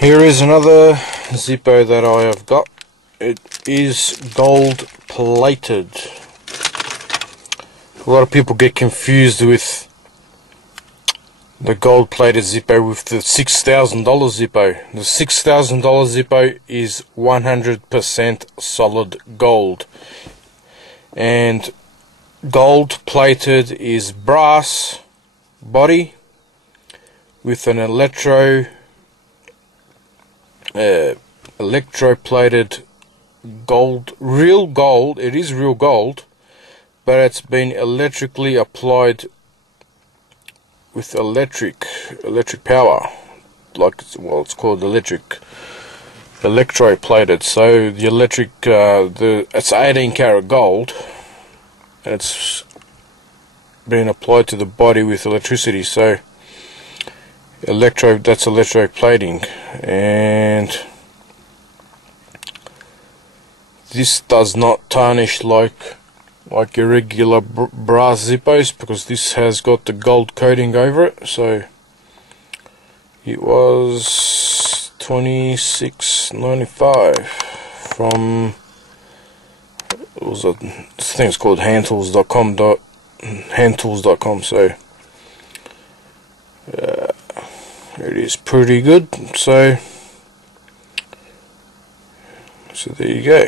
Here is another Zippo that I have got. It is gold plated. A lot of people get confused with the gold plated Zippo with the $6,000 Zippo. The $6,000 Zippo is 100% solid gold, and gold plated is brass body with an electroplated gold, real gold. It is real gold, but it's been electrically applied with electric power, like, well, it's called electroplated. So the electric, it's 18 karat gold, and it's been applied to the body with electricity. So that's electroplating, and this does not tarnish like your regular brass Zippos, because this has got the gold coating over it. So it was $26.95 from, it was I think it's called handtools.com. So it is pretty good. So there you go.